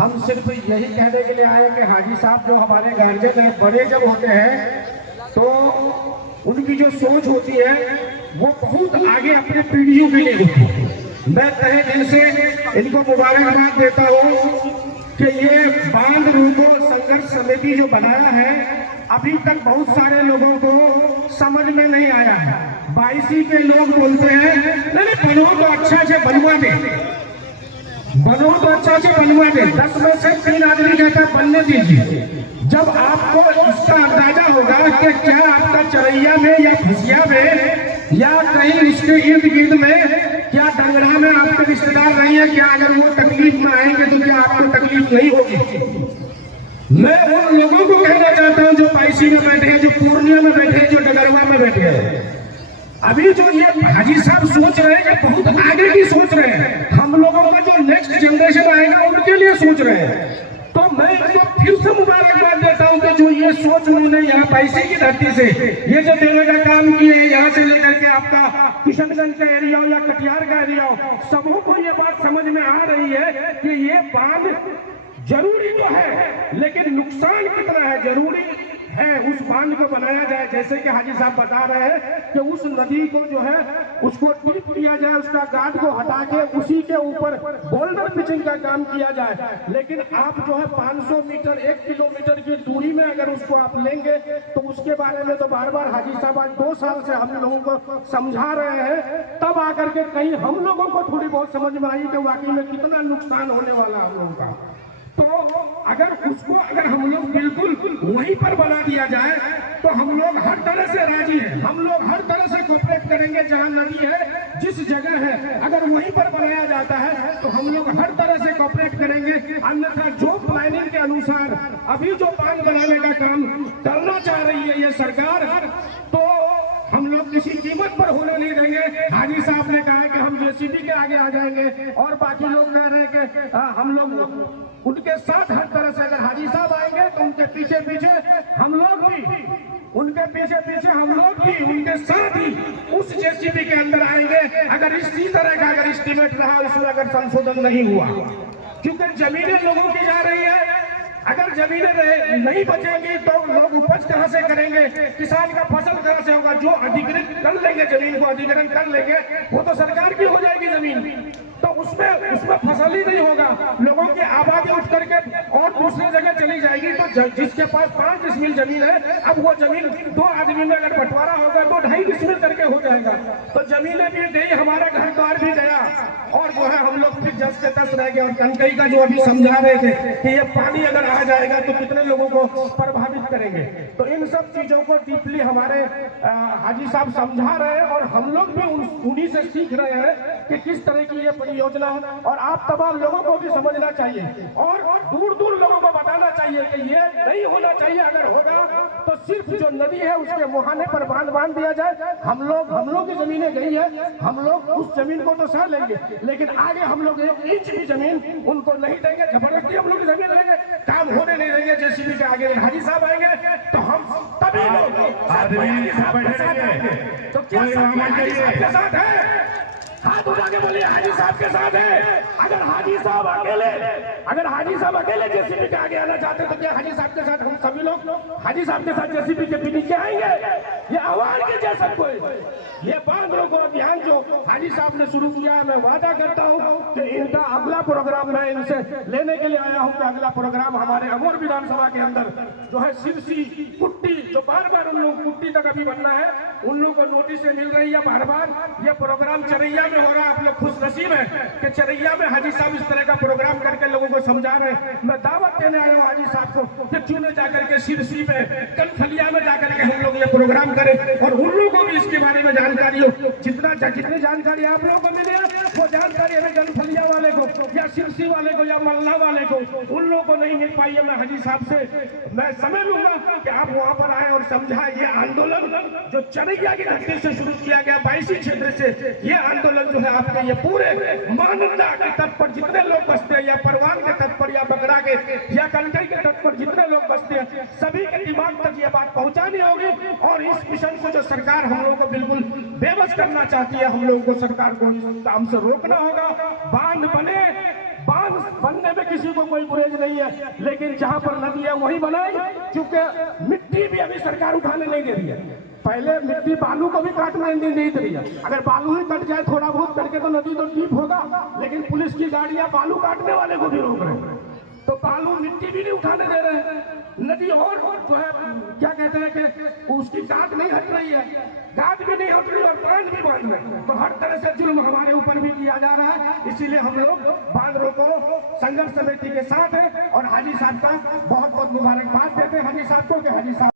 हम सिर्फ यही कहने के लिए आए कि हाजी साहब जो हमारे गार्जियन हैं, बड़े जब होते हैं तो उनकी जो सोच होती है वो बहुत आगे अपने पीढ़ियों के लिए होती है। मैं तहे दिल से इनको मुबारकबाद देता हूँ कि ये बांध रोको संघर्ष समिति जो बनाया है, अभी तक बहुत सारे लोगों को समझ में नहीं आया है। 22 के लोग बोलते हैं नहीं बनो तो अच्छा से बनवा दे, बनो तो अच्छा से बनवा दे। 10 में से 3 आदमी कहता है बनने दीजिए। जब आपको इसका अंदाजा होगा कि क्या आपका चरैया में या फसिया में या कहीं इसके इर्द गिर्द में क्या डंगरा में आपके रिश्तेदार नहीं है, क्या अगर वो तकलीफ में आएंगे तो क्या आपको तकलीफ नहीं होगी। मैं उन लोगों को कहना चाहता हूं जो पाइसी में बैठे हैं, जो पूर्णिया में बैठे हैं, जो डगरवा में बैठे हैं। अभी जो ये हाजी साहब सोच रहे हैं बहुत आगे की सोच रहे हैं, हम लोगों का जो नेक्स्ट जनरेशन आएगा उनके लिए सोच रहे हैं। तो मैं इनको फिर से मुबारकबाद देता हूं कि जो ये सोच उन्होंने यहाँ पैसे की धरती से ये जो देने का काम किए, यहाँ से लेकर के आपका किशनगंज का एरिया हो या कटिहार का एरिया हो, सबों को ये बात समझ में आ रही है कि ये बांध जरूरी तो है लेकिन नुकसान कितना है, जरूरी है उस बांध को बनाया जाए। जैसे कि हाजी साहब बता रहे हैं कि उस नदी को जो है उसको ट्रिप किया जाए, उसका गार्ड को हटा के उसी के ऊपर बोल्डर पिचिंग का काम किया जाए। लेकिन आप जो है 500 मीटर 1 किलोमीटर की दूरी में अगर उसको आप लेंगे तो उसके बारे में तो बार बार हाजी साहब आज 2 साल से हम लोगों को समझा रहे हैं, तब आकर के कहीं हम लोगों को थोड़ी बहुत समझ में आई कि वाकई में कितना नुकसान होने वाला हम लोगों का। तो अगर उसको अगर हम लोग बिल्कुल वहीं पर बना दिया जाए तो हम लोग हर तरह से राजी हैं, हम लोग हर तरह से कोऑपरेट करेंगे। जहां नदी है, जिस जगह है, अगर वहीं पर बनाया जाता है तो हम लोग हर तरह से कोऑपरेट करेंगे। अन्यथा जो प्लानिंग के अनुसार अभी जो बांध बनाने का काम करना चाह रही है ये सरकार, तो हम लोग किसी कीमत पर होने नहीं देंगे। हाजी साहब ने कहा कि हम जेसीबी के आगे आ जाएंगे और बाकी लोग कह रहे हैं कि हम लोग उनके साथ हर तरह से, अगर हाजी साहब आएंगे तो उनके पीछे पीछे हम लोग भी, उनके पीछे पीछे हम लोग भी उनके साथ ही उस जेसीबी के अंदर आएंगे। अगर इसी तरह का अगर एस्टीमेट रहा, उसमें अगर संशोधन नहीं हुआ, क्योंकि जमीनें लोगों की जा रही है, अगर जमीनें नहीं बचेंगी तो लोग उपज कहां से करेंगे, किसान का फसल कहां से होगा। जो अधिग्रहित कर लेंगे, जमीन को अधिग्रहण कर लेंगे, वो तो सरकार की हो जाएगी जमीन, तो उसमें फसल ही नहीं होगा। लोगों की आबादी उठ करके और दूसरी जगह चली जाएगी। तो जिसके पास 5 डिसमिल जमीन है, अब वो जमीन 2 आदमी में अगर बंटवारा होगा तो 2.5 डिसमिल करके हो जाएगा। तो जमीनें भी गई, हमारा घर द्वार भी गया, और जो है हम लोग फिर 10 के 10 रह गए। और कनकई का जो अभी समझा रहे थे कि ये पानी अगर आ जाएगा तो कितने लोगों को प्रभावित करेंगे। तो इन सब चीजों को डीपली हमारे हाजी साहब समझा रहे हैं और हम लोग भी उन्हीं से सीख रहे हैं कि किस तरह की ये परियोजना है। और आप तमाम लोगों को भी समझना चाहिए और दूर दूर लोगों को बताना चाहिए कि ये नहीं होना चाहिए। अगर होगा तो सिर्फ जो नदी है उसके मुहाने पर बांध दिया जाए। हम लोग की जमीनें गई है, हम लोग उस जमीन को तो सह लेंगे, लेकिन आगे हम लोग 1 इंच भी जमीन उनको नहीं देंगे। जबरदस्ती हम लोग जमीन लेंगे, काम होने नहीं देंगे। जेसीबी के आगे हाजी साहब आएंगे तो हम तभी लोग तो क्या हाजी साहब के साथ है? हाथ उठा के बोलिए हाजी साहब के साथ है। अगर हाजी साहब अकेले जेसीबी के आगे आना चाहते तो क्या हाजी साहब के साथ हम सभी लोग हाजी साहब के साथ जेसीबी के पीछे आएंगे? ये आह्वान कीजिए सबको। ये बांध रोको अभियान जो हाजी साहब ने शुरू किया है, मैं वादा करता हूँ कि इनका अगला प्रोग्राम मैं इनसे लेने के लिए आया हूँ कि अगला प्रोग्राम हमारे अमोर विधानसभा के अंदर जो है सिरसी कुट्टी, जो बार बार उन लोग कुट्टी तक अभी बनना है, उन लोगों को नोटिस मिल रही है बार बार। ये प्रोग्राम चरैया में हो रहा है। आप लोग खुश नसीब है कि चरैया में हाजी साहब इस तरह का प्रोग्राम करके लोगों को समझा रहे हैं। मैं दावत देने आया हूँ हाजी साहब को कि क्यों न जाकर के सिरसी में, कनफलिया में जाकर के हम लोग ये प्रोग्राम करें और उन लोगों को भी इसके बारे में जानकारी हो। जितनी जानकारी आप लोगों को मिले वो जानकारी हमें कनफलिया वाले को या सिरसी वाले को या मल्ला वाले को, उन लोगों को नहीं मिल पाई है। मैं हाजी साहब से मैं समझ लूंगा कि आप वहां पर आए और समझाए। ये आंदोलन जो चरैया की धरती से शुरू किया गया 22 क्षेत्र से, ये आंदोलन जो है आपके ये पूरे मानवता के तट पर जितने लोग बसते हैं, या परवान के तट पर, या बगड़ा के, या कनकई के तट पर जितने लोग बसते हैं, सभी के दिमाग तक ये बात पहुंचानी होगी। और इस मिशन को जो सरकार हम लोगों को बिल्कुल बेबस करना चाहती है, हम लोगों को सरकार को इस काम से रोकना होगा। बांध बने, बांध बनने में किसी को कोई गुरेज नहीं है, लेकिन जहां पर नदी है वहीं बनाए, क्योंकि मिट्टी भी अभी सरकार उठाने नहीं दे रही है। पहले मिट्टी बालू को भी काटने नहीं दे रही है। अगर बालू ही कट जाए थोड़ा बहुत करके तो नदी तो डीप होगा, लेकिन पुलिस की गाड़ियां बालू काटने वाले को भी रोक रहे हैं। तो बालू मिट्टी भी नहीं उठाने दे रहे हैं। नदी और जो है क्या कहते हैं कि उसकी गांठ नहीं हट रही है, गांठ भी नहीं हट रही और बांध भी बांध रहे। तो हर तरह से जुल्म हमारे ऊपर भी किया जा रहा है। इसीलिए हम लोग बांध रोको संघर्ष समिति के साथ है और हाजी साहब का बहुत बहुत मुबारकबाद देते हैं हाजी साहब को कि हाजी साहब